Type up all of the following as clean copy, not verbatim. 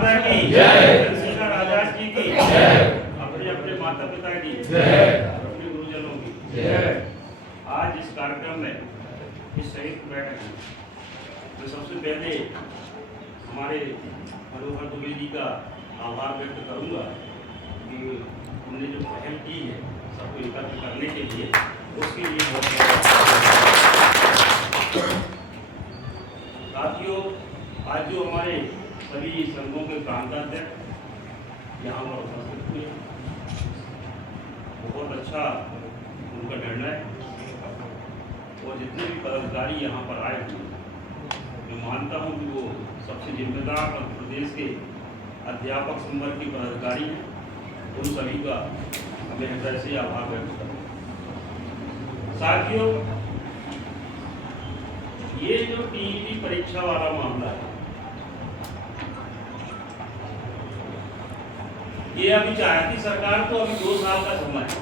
माता की जय, चंद्रशेखर आजाद जी की जय, अपने अपने माता पिता की जय, अपने गुरुजनों की जय। आज इस कार्यक्रम में इस संयुक्त बैठक में तो सबसे पहले हमारे मनोहर दुबे जी का आभार व्यक्त करूंगा कि उन्होंने जो पहल की है सबको एकत्र करने के लिए, उसके लिए बहुत साथियों, आज जो हमारे सभी संघों के प्रांताध्यक्ष यहाँ पर उपस्थित हुए, बहुत अच्छा उनका निर्णय, और जितने भी पदाधिकारी यहाँ पर आए हुए, मैं मानता हूँ कि वो सबसे जिम्मेदार मध्य प्रदेश के अध्यापक संवर्ग के पदाधिकारी हैं। उन सभी का हमें हृदय से आभार व्यक्त करता। साथियों, ये जो टीईटी परीक्षा वाला मामला है, ये अभी चाहती सरकार तो अभी 2 साल का समय है,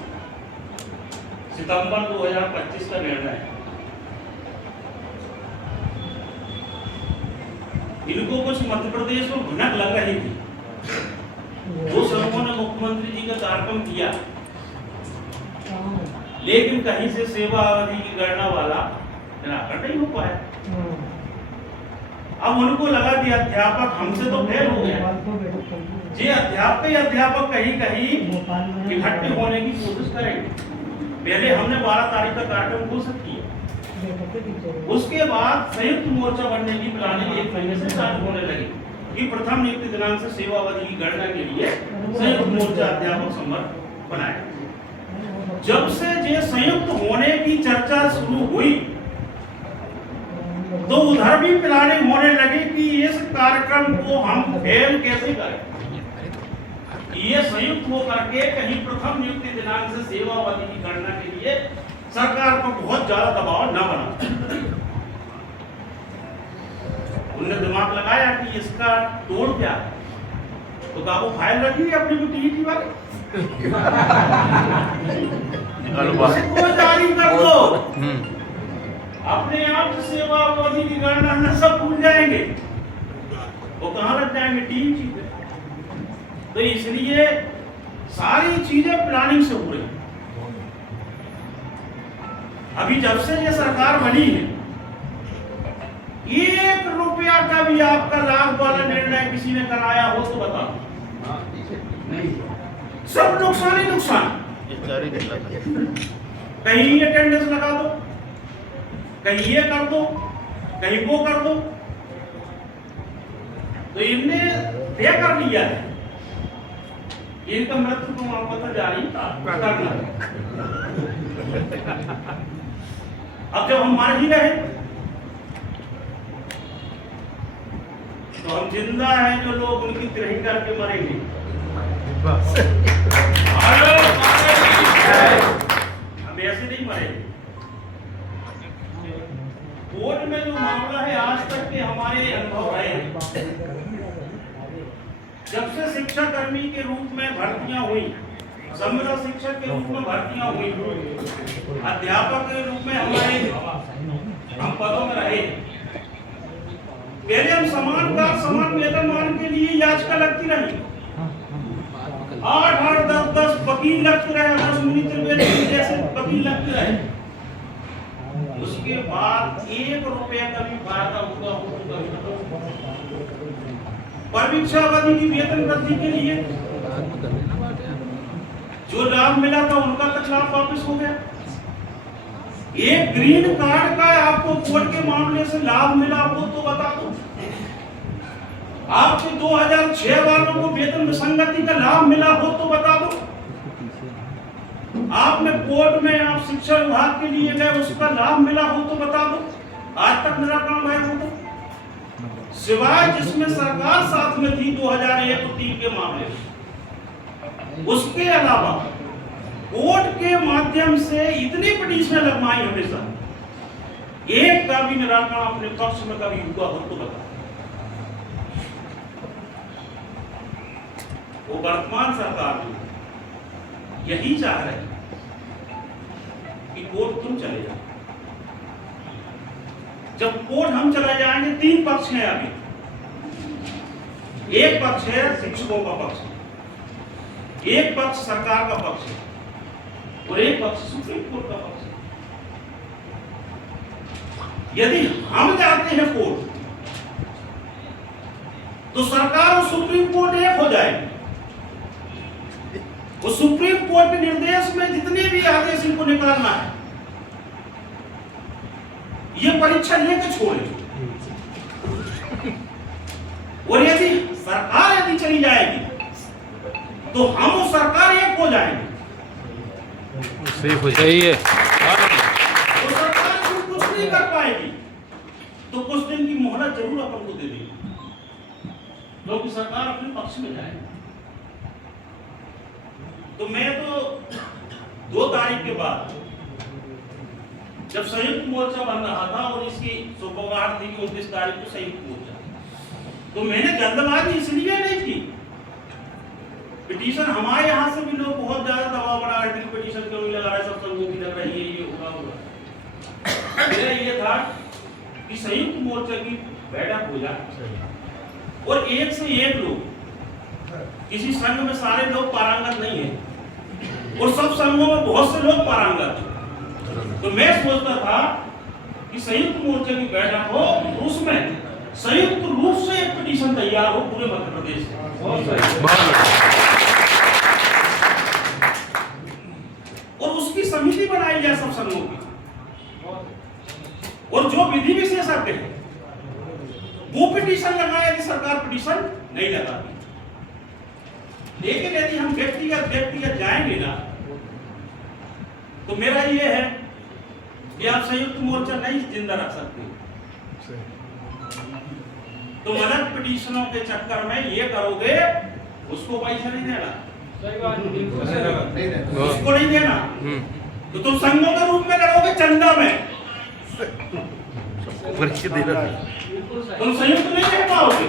सितंबर 2025 का निर्णय है। इनको कुछ मध्य प्रदेश में भनक लग रही थी, वो समूह ने मुख्यमंत्री जी का कार्यक्रम किया, लेकिन कहीं से सेवा अवधि की गणना वाला निराकरण नहीं हो पाया। अब उनको लगा कि अध्यापक हमसे तो फेल हो गया, जी अध्यापक कहीं कहीं इकट्ठे होने की कोशिश करेंगे। पहले हमने 12 तारीख का कार्यक्रम घोषित किया, उसके बाद संयुक्त मोर्चा बनने की प्लानिंग 1 महीने से स्टार्ट होने लगी कि प्रथम नियुक्ति दिनांक से सेवा अवधि की गणना के लिए संयुक्त मोर्चा अध्यापक संवर्ग बनाया। जब से ये संयुक्त होने की चर्चा शुरू हुई तो उधर भी प्लानिंग होने लगी कि इस कार्यक्रम को हम फेल कैसे करें, ये संयुक्त होकर के कहीं प्रथम नियुक्ति दिनांक से सेवा अवधि की गणना के लिए सरकार को बहुत ज्यादा दबाव न बना। उन्होंने दिमाग लगाया कि इसका तोड़ क्या है, तो काबू फाइल रखी अपनी टीईटी वाले उसको जारी कर दो, अपने आप सेवा अवधि की गणना न सब भूल जाएंगे, वो कहाँ लग जाएंगे टीईटी पे। तो इसलिए सारी चीजें प्लानिंग से हो रही। अभी जब से ये सरकार बनी है, 1 रुपया का भी आपका लाभ वाला निर्णय किसी ने कराया हो तो बताओ, सब नुकसान ही नुकसान। कहीं अटेंडेंस लगा दो, कहीं ये कर दो, कहीं वो कर दो, तो इनने तय कर लिया है इनका मृत्यु प्रमाण पत्र जारी करना। अब जब हम मार ही रहे तो हम जिंदा हैं, जो लोग उनकी त्रही करके मरेंगे। हम ऐसे नहीं मरेंगे। कोर्ट में जो मामला है, आज तक के हमारे अनुभव रहे हैं, जब से शिक्षा कर्मी के रूप में भर्तियां हुई, समग्र शिक्षक के रूप में भर्तियां हुई, अध्यापक के रूप में हम पदों में रहे, पहले हम समान वेतन मान के लिए याचिका लगती रही, 8-8, 10-10 वकील लगते रहे, 10 मिनिस्टर जैसे वकील लगते रहे। उसके बाद 1 रुपया का भी फायदा होगा परीक्षा अवधि की वेतन वृद्धि के लिए जो लाभ मिला था उनका तक लाभ वापस हो गया। एक ग्रीन कार्ड का आपको कोर्ट के मामले से लाभ मिला हो तो बता दो। आपके 2006 वालों को वेतन विसंगति का लाभ मिला हो तो बता दो। आपने कोर्ट में आप शिक्षा विभाग के लिए गए, उसका लाभ मिला हो तो बता दो। आज तक निराकरण है हो तो, सिवाय जिसमें सरकार साथ में थी 2001-03 के मामले, उसके अलावा कोर्ट के माध्यम से इतनी पिटीशनें लगवाई हमेशा, एक का भी निराकरण अपने पक्ष में कभी हुआ हो तो बता। वो वर्तमान सरकार जो यही चाह रही कि कोर्ट तुम चले जाओ। जब कोर्ट हम चले जाएंगे, 3 पक्ष हैं अभी, एक पक्ष है शिक्षकों का पक्ष, एक पक्ष सरकार का पक्ष है और एक पक्ष सुप्रीम कोर्ट का पक्ष है। यदि हम जाते हैं कोर्ट तो सरकार और सुप्रीम कोर्ट एक हो जाएगी। वो सुप्रीम कोर्ट के निर्देश में जितने भी आदेश इनको निकालना है ये परीक्षा लेके छोड़े। और यदि सरकार चली जाएगी तो हम और सरकार एक हो जाएंगे। सही हो जाइए। तो सरकार कुछ नहीं कर पाएगी तो कुछ दिन की मोहलत जरूर अपन को दे देगी, क्योंकि सरकार अपने पक्ष में जाएगी। तो मैं तो 2 तारीख के बाद जब संयुक्त मोर्चा बन रहा था और इसकी सौगात थी कि 29 तारीख को संयुक्त मोर्चा, तो मैंने जल्दबाजी इसलिए नहीं की। पिटीशन हमारे यहाँ से भी लोग बहुत ज्यादा दबाव बना रहे थे, पिटीशन क्यों नहीं लगा रहे, सब संगों की लग रही है, ये होगा। मेरा ये था कि संयुक्त मोर्चा की बैठक हो जाए और एक से एक लोग, किसी संघ में सारे लोग पारंगत नहीं है और सब संघों में बहुत से लोग पारंगत हैं। तो मैं सोचता था कि संयुक्त मोर्चे की बैठक हो, उसमें संयुक्त रूप से एक पिटीशन तैयार हो पूरे मध्य प्रदेश से, और उसकी समिति बनाई जाए सब संघों की, और जो विधि विशेषज्ञ है वो पिटीशन लगाए कि सरकार पिटीशन नहीं लगाती। लेकिन यदि हम व्यक्तिगत जाएंगे ना, तो मेरा ये है कि आप संयुक्त मोर्चा नहीं जिंदा रख सकते। तो अलग पिटीशनों के चक्कर में ये करोगे, उसको पैसा नहीं देना, उसको नहीं देना, तो तुम संघों के रूप में लड़ोगे चंदा में, तुम संयुक्त नहीं रह पाओगे।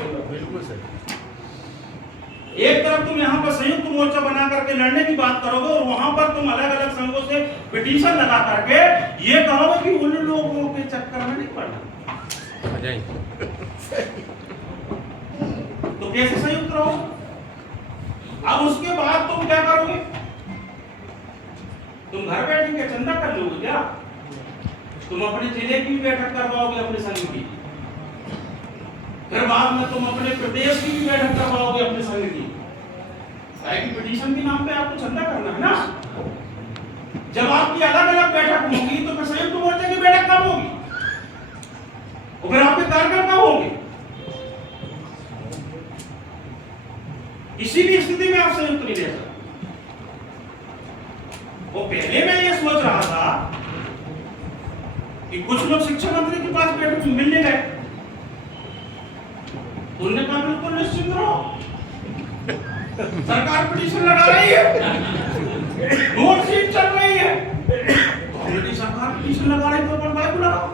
एक तरफ तुम यहाँ पर संयुक्त मोर्चा बना करके लड़ने की बात करोगे और वहां पर तुम अलग अलग संघों से पिटीशन लगा करके ये कहोगे कि उन लोगों के चक्कर में नहीं पड़ना। तो कैसे संयुक्त रहो? अब उसके बाद तुम क्या करोगे? तुम घर बैठ के चंदा कर लोगे क्या? तुम अपने जिले की बैठक करवाओगे अपने संघ की, फिर बाद में तुम अपने प्रदेश की भी बैठक करवाओगे अपने संघ की, कि पिटीशन के नाम पे आपको चंदा करना है ना। जब आपकी अलग अलग बैठक होगी तो फिर संयुक्त मोर्चे की बैठक कब होगी और फिर आपके कार्यक्रम कब होंगे? इसी भी स्थिति में आप संयुक्त नहीं रह सकते। वो पहले मैं ये सोच रहा था कि कुछ लोग शिक्षा मंत्री के पास बैठक मिलने गए, उन्होंने कहा बिल्कुल निश्चिंत रहो, सरकार पिटीशन लगा रही है, नोट शीट चल रही है, तो सरकार पिटीशन लगा रही है तो अपन बाइक लगाओ।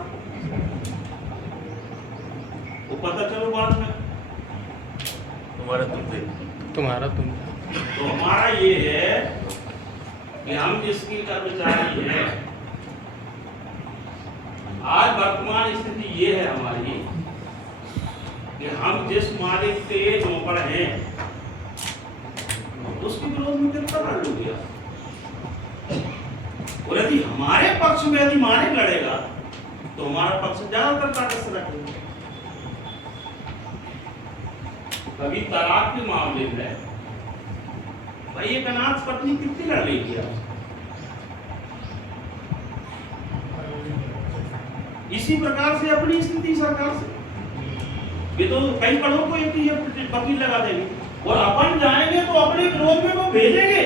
वो पता चलो बाद में तुम्हारा तुम। तो हमारा ये है कि हम जिसकी कर्मचारी है, आज वर्तमान स्थिति ये है हमारी कि हम जिस मालिक के नौकर हैं उसके विरोध में कितना लड़ लोगे। और यदि हमारे पक्ष में यदि मालिक लड़ेगा तो हमारा पक्ष ज्यादातर ताकत से रखेगा। कभी तलाक के मामले में भाई एक अनाथ पत्नी कितनी लड़ रही थी, इसी प्रकार से अपनी स्थिति सरकार से ये तो कई पदों को एक वकील लगा देंगे और अपन जाएंगे तो अपने विरोध में वो भेजेंगे।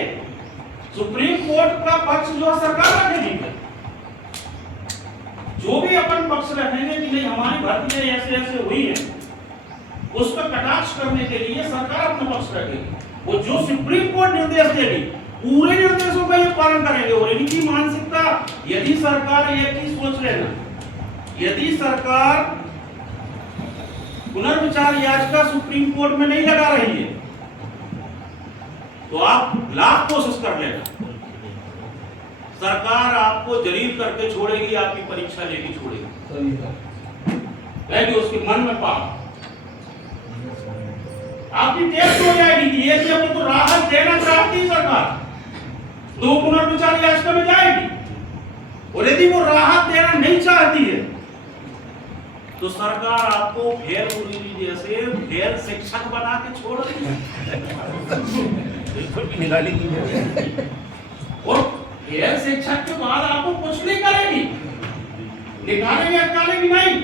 सुप्रीम कोर्ट का पक्ष जो सरकार रखेगी, जो भी अपन पक्ष रखेंगे कि नहीं हमारी भर्ती ऐसे ऐसे हुई है, उस पर कटाक्ष करने के लिए सरकार अपना पक्ष रखेगी। वो जो सुप्रीम कोर्ट निर्देश देगी पूरे निर्देशों का ये पालन करेंगे। और इनकी मानसिकता, यदि सरकार एक चीज सोच लेना, यदि सरकार पुनर्विचार याचिका सुप्रीम कोर्ट में नहीं लगा रही है तो आप लाख कोशिश कर लेना, सरकार आपको जलील करके छोड़ेगी, आपकी परीक्षा लेके छोड़ेगी, उसके मन में पाप। आपकी टेस्ट हो जाएगी। ये कि आपको तो राहत देना चाहती सरकार, 2 पुनर्विचार याचिका में जाएगी। और यदि वो राहत देना नहीं चाहती है तो सरकार आपको फेल उड़ी जैसे फेल शिक्षक बना के छोड़ देगी, बिल्कुल भी निकाली नहीं। और फेल शिक्षक के बाद आपको कुछ नहीं करेगी, निकालेंगे अकालेगी नहीं।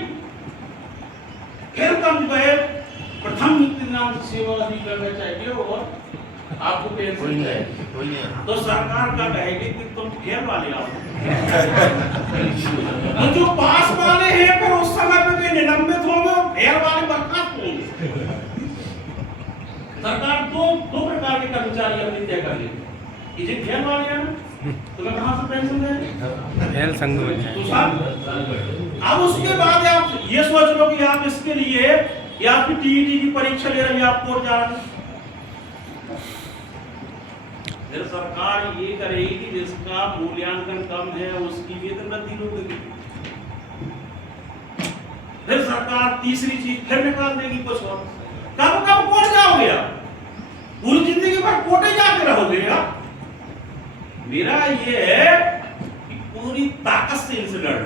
फिर कम गए प्रथम नाम सेवा करना चाहिए और आपको पेंशन चाहिए, तो सरकार का कहेगी कि तुम फेल वाले आओ। और जो पास वाले हैं फिर उस समय पे भी निलंबित होंगे और फेल वाले बर्खास्त होंगे। सरकार दो प्रकार के कर्मचारी अपनी तय कर लेगी कि जो फेल वाले हैं तो मैं कहां से पेंशन देंगे? फेल संघ में है। अब उसके बाद आप ये सोच लो कि आप इसके लिए या आपकी टीईटी की परीक्षा ले रही है, आप कोर्ट जा रहे हैं, फिर सरकार ये करेगी कि जिसका मूल्यांकन कम है उसकी वेतन वृद्धि रोकेगी। फिर सरकार तीसरी चीज फिर निकाल देगी कुछ और। कब कब कोर्ट जाओगे आप? पूरी जिंदगी भर कोर्टे जाते रहोगे आप? मेरा ये है कि पूरी ताकत से इनसे लड़